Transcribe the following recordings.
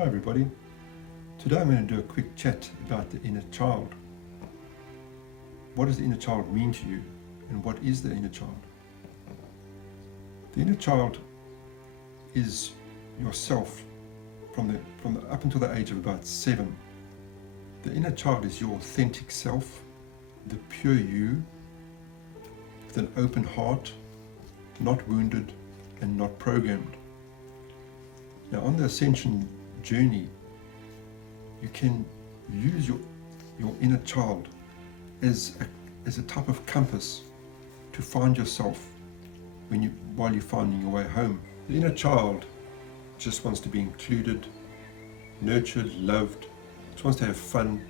Hi everybody. Today I'm going to do a quick chat about the inner child. What does the inner child mean to you, and what is the inner child? The inner child is yourself from up until the age of about 7. The inner child is your authentic self, the pure you, with an open heart, not wounded and not programmed. Now on the ascension journey, you can use your inner child as a type of compass to find yourself while you're finding your way home. The inner child just wants to be included, nurtured, loved, just wants to have fun,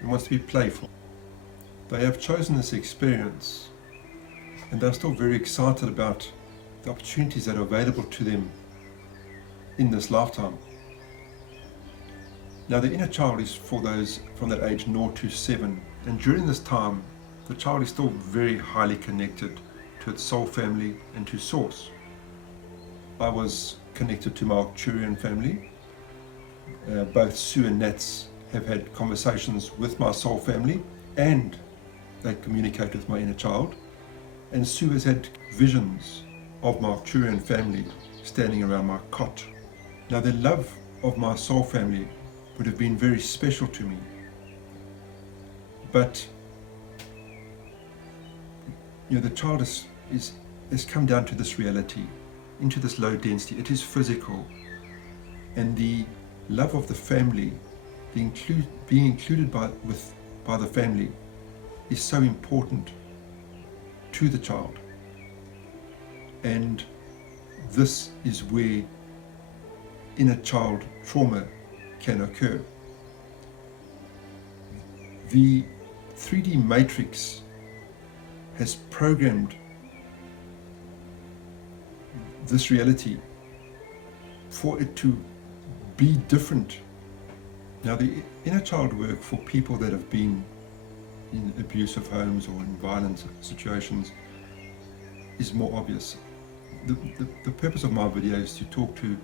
and wants to be playful. They have chosen this experience, and they're still very excited about the opportunities that are available to them in this lifetime. Now the inner child is for those from that age 0 to 7, and during this time the child is still very highly connected to its soul family and to source. I was connected to my Arcturian family. Both Sue and Nats have had conversations with my soul family, and they communicate with my inner child, and Sue has had visions of my Arcturian family standing around my cot. Now the love of my soul family would have been very special to me, but the child has come down to this reality, into this low density. It is physical, and the love of the family, being included by the family, is so important to the child. And this is where inner child trauma can occur. The 3D matrix has programmed this reality for it to be different. Now the inner child work for people that have been in abusive homes or in violent situations is more obvious. The purpose of my video is to talk to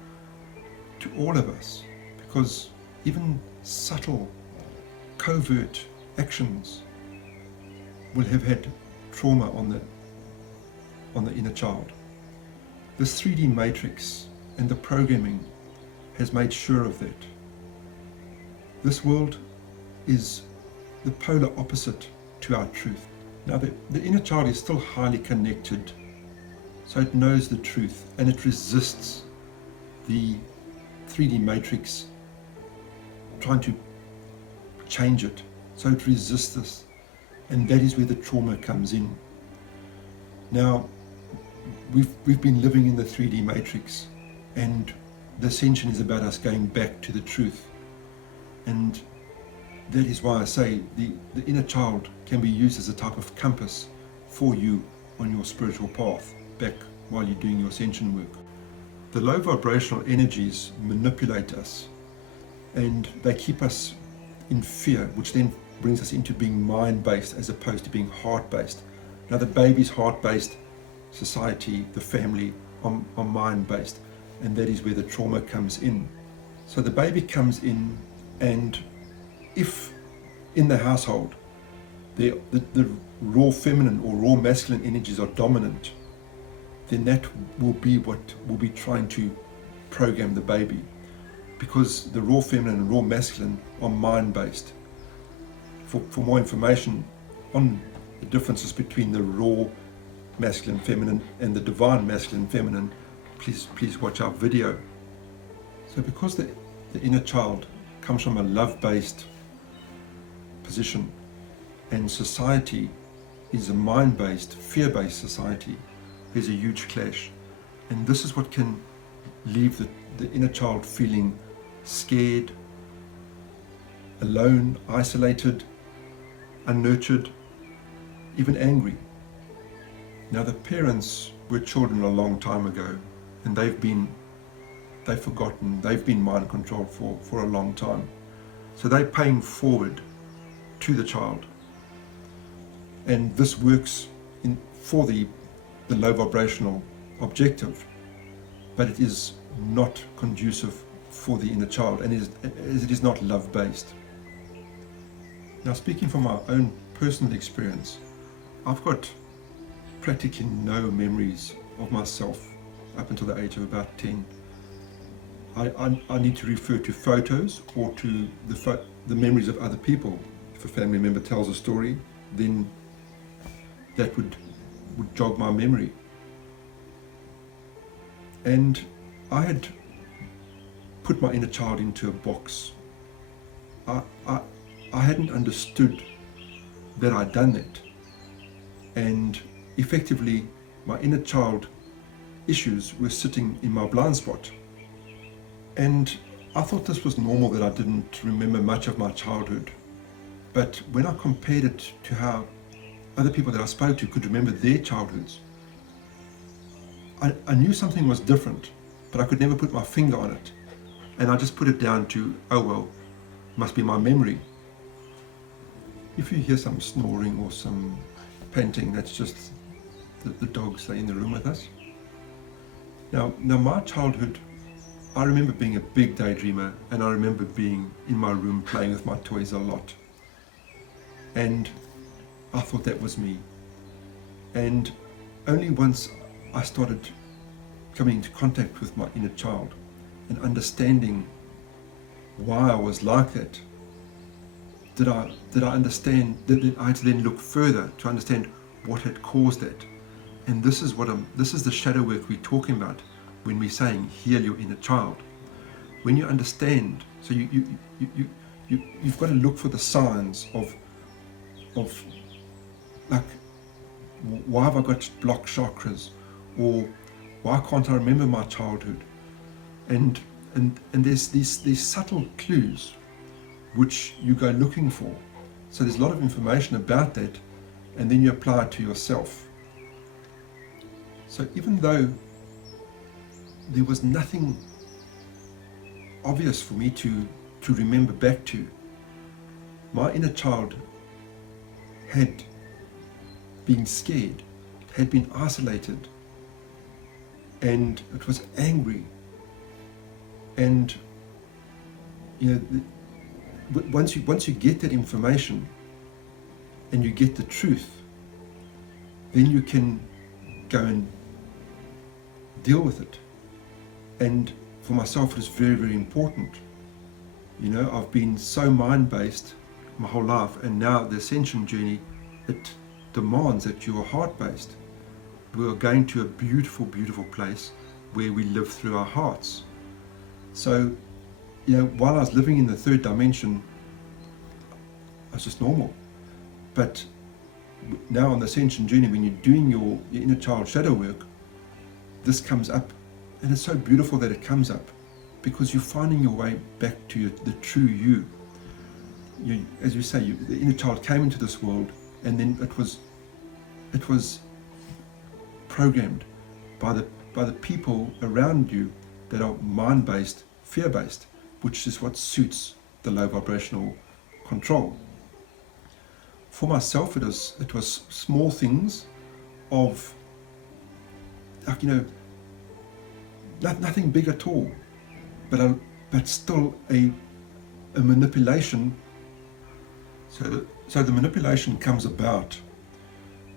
all of us, because even subtle, covert actions will have had trauma on the inner child. This 3D matrix and the programming has made sure of that. This world is the polar opposite to our truth. Now the inner child is still highly connected, so it knows the truth, and it resists the 3D matrix trying to change it. So it resists this, and that is where the trauma comes in. Now we've been living in the 3D matrix, and the ascension is about us going back to the truth. And that is why I say the inner child can be used as a type of compass for you on your spiritual path back while you're doing your ascension work. The low vibrational energies manipulate us, and they keep us in fear, which then brings us into being mind-based as opposed to being heart-based. Now the baby's heart-based, society, the family are mind-based, and that is where the trauma comes in. So the baby comes in, and if in the household the raw feminine or raw masculine energies are dominant, then that will be what will be trying to program the baby, because the raw feminine and raw masculine are mind-based. For more information on the differences between the raw masculine feminine and the divine masculine feminine, please watch our video. So because the inner child comes from a love-based position, and society is a mind-based, fear-based society, there's a huge clash. And this is what can leave the inner child feeling scared, alone, isolated, unnurtured, even angry. Now the parents were children a long time ago, and they've forgotten, they've been mind controlled for a long time. So they're paying forward to the child. And this works for the low vibrational objective, but it is not conducive for the inner child, and as it is not love-based. Now, speaking from my own personal experience, I've got practically no memories of myself up until the age of about 10. I need to refer to photos or to the memories of other people. If a family member tells a story, then that would jog my memory. And I had put my inner child into a box. I hadn't understood that I'd done that. And effectively, my inner child issues were sitting in my blind spot. And I thought this was normal, that I didn't remember much of my childhood. But when I compared it to how other people that I spoke to could remember their childhoods, I knew something was different, but I could never put my finger on it. And I just put it down to, oh well, must be my memory. If you hear some snoring or some panting, that's just the dogs that are in the room with us. Now my childhood, I remember being a big daydreamer, and I remember being in my room playing with my toys a lot. And I thought that was me. And only once I started coming into contact with my inner child and understanding why I was like that, did I understand that I had to then look further to understand what had caused that. And this is the shadow work we're talking about when we're saying heal your inner child. When you understand, so you've got to look for the signs of like, why have I got blocked chakras, or why can't I remember my childhood? And there's these subtle clues which you go looking for. So there's a lot of information about that, and then you apply it to yourself. So even though there was nothing obvious for me to remember back to, my inner child had been scared, had been isolated, and it was angry. And once you get that information and you get the truth, then you can go and deal with it. And for myself, it is very, very important. I've been so mind-based my whole life, and now the ascension journey, it demands that you are heart-based. We are going to a beautiful, beautiful place where we live through our hearts. So, while I was living in the third dimension, I was just normal. But now on the ascension journey, when you're doing your inner child shadow work, this comes up. And it's so beautiful that it comes up, because you're finding your way back to the true you. As you say, the inner child came into this world, and then it was programmed by the people around you that are mind-based, fear-based, which is what suits the low vibrational control. For myself, it was small things of, like, nothing big at all, but still a manipulation. So the manipulation comes about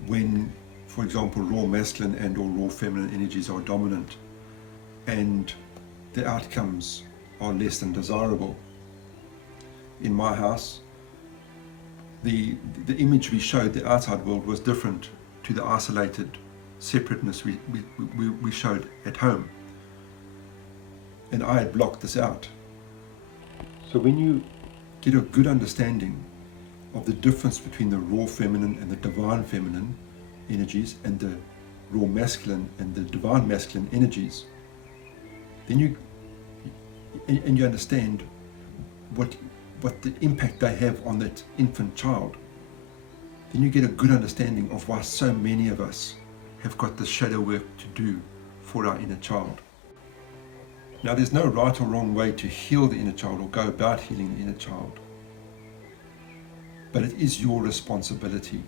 when, for example, raw masculine and or raw feminine energies are dominant, and the outcomes are less than desirable. In my house, the image we showed the outside world was different to the isolated separateness we showed at home. And I had blocked this out. So when you get a good understanding of the difference between the raw feminine and the divine feminine energies, and the raw masculine and the divine masculine energies, then you understand what the impact they have on that infant child. Then you get a good understanding of why so many of us have got this shadow work to do for our inner child. Now, there's no right or wrong way to heal the inner child or go about healing the inner child. But it is your responsibility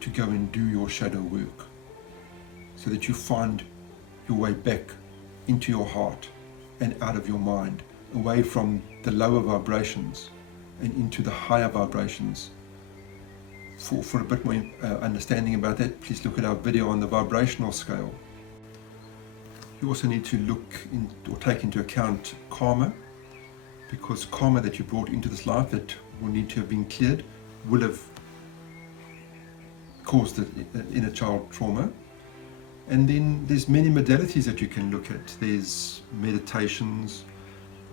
to go and do your shadow work, so that you find your way back into your heart, and out of your mind, away from the lower vibrations and into the higher vibrations. For a bit more understanding about that, please look at our video on the vibrational scale. You also need to look in, or take into account karma, because karma that you brought into this life that will need to have been cleared will have caused the inner child trauma. And then there's many modalities that you can look at. There's meditations,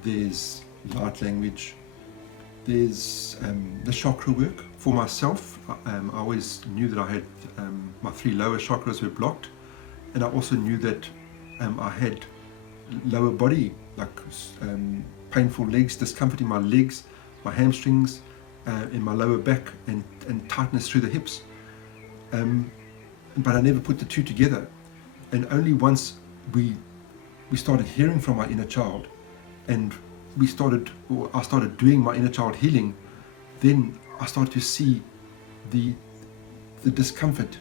there's light language, there's the chakra work. For myself, I always knew that I had my 3 lower chakras were blocked, and I also knew that I had lower body, like painful legs, discomfort in my legs, my hamstrings, in my lower back, and tightness through the hips. But I never put the two together. And only once we started hearing from my inner child, and I started doing my inner child healing, then I started to see the discomfort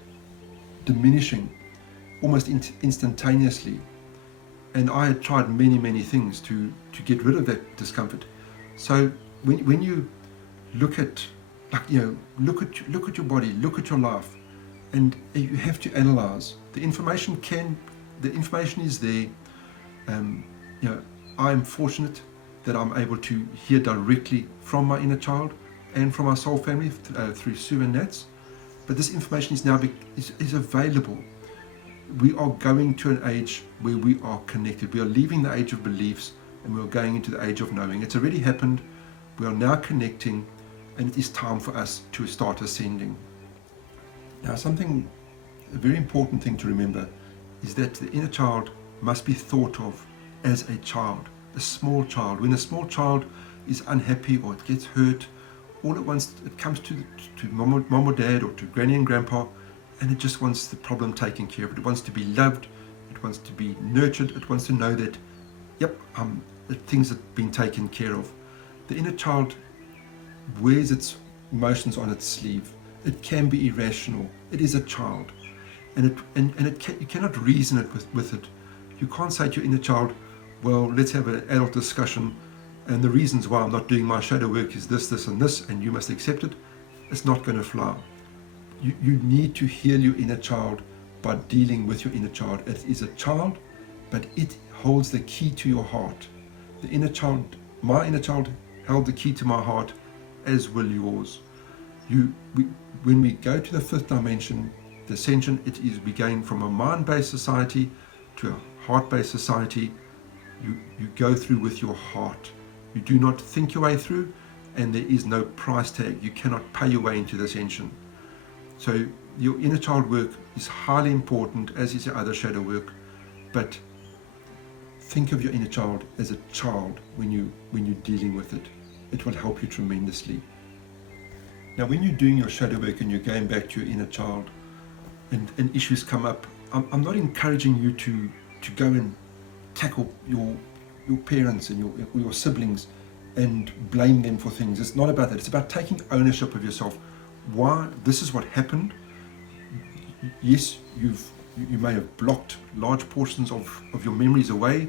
diminishing almost instantaneously. And I had tried many things to get rid of that discomfort. So when you look at, look at your body, look at your life, and you have to analyze. The information is there. I'm fortunate that I'm able to hear directly from my inner child and from our soul family through Sue and Nats. But this information is now is available. We are going to an age where we are connected. We are leaving the age of beliefs and we are going into the age of knowing. It's already happened. We are now connecting, and it is time for us to start ascending. Now, a very important thing to remember is that the inner child must be thought of as a child, a small child. When a small child is unhappy or it gets hurt, all at once it comes to mom or dad or to granny and grandpa, and it just wants the problem taken care of. It wants to be loved, it wants to be nurtured, it wants to know that, things have been taken care of. The inner child wears its emotions on its sleeve. It can be irrational. It is a child, and you cannot reason it with it. You can't say to your inner child, well, let's have an adult discussion, and the reasons why I'm not doing my shadow work is this, and this, and you must accept it. It's not going to fly. You need to heal your inner child by dealing with your inner child. It is a child, but it holds the key to your heart. The inner child, my inner child, held the key to my heart, as will yours. When we go to the 5th dimension, the ascension, we going from a mind-based society to a heart-based society. You go through with your heart. You do not think your way through, and there is no price tag. You cannot pay your way into the ascension. So your inner child work is highly important, as is your other shadow work. But think of your inner child as a child when you're dealing with it. It will help you tremendously. Now, when you're doing your shadow work and you're going back to your inner child, and issues come up, I'm not encouraging you to go and tackle your parents and your siblings and blame them for things. It's not about that. It's about taking ownership of yourself. Why? This is what happened. Yes, you may have blocked large portions of your memories away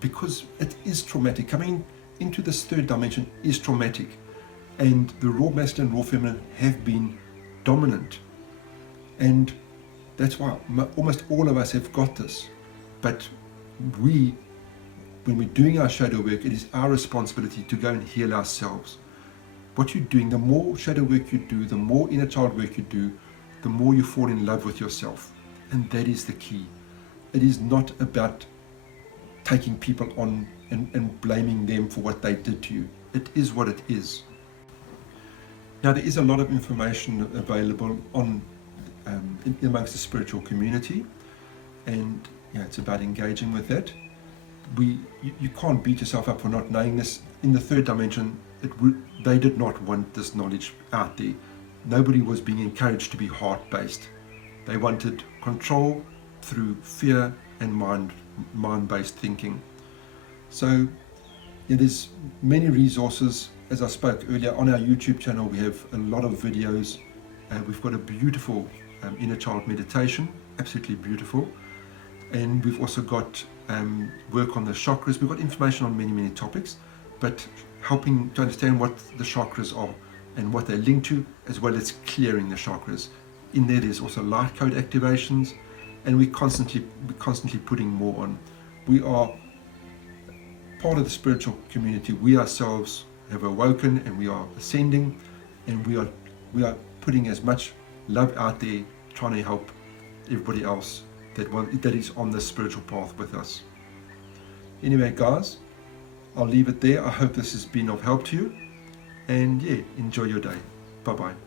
because it is traumatic. Coming into this 3rd dimension is traumatic. And the raw masculine, raw feminine have been dominant. And that's why almost all of us have got this. But when we're doing our shadow work, it is our responsibility to go and heal ourselves. What you're doing, the more shadow work you do, the more inner child work you do, the more you fall in love with yourself. And that is the key. It is not about taking people on and blaming them for what they did to you. It is what it is. Now, there is a lot of information available amongst the spiritual community, and it's about engaging with that. You can't beat yourself up for not knowing this. In the 3rd dimension, they did not want this knowledge out there. Nobody was being encouraged to be heart-based. They wanted control through fear and mind-based thinking. So there's many resources. As I spoke earlier, on our YouTube channel, we have a lot of videos. We've got a beautiful inner child meditation, absolutely beautiful. And we've also got work on the chakras. We've got information on many topics, but helping to understand what the chakras are and what they're linked to, as well as clearing the chakras. In there, there's also light code activations, and we're constantly putting more on. We are part of the spiritual community. We ourselves have awoken, and we are ascending, and we are putting as much love out there, trying to help everybody else that is on the spiritual path with us. Anyway, guys, I'll leave it there. I hope this has been of help to you, and yeah, enjoy your day. Bye bye.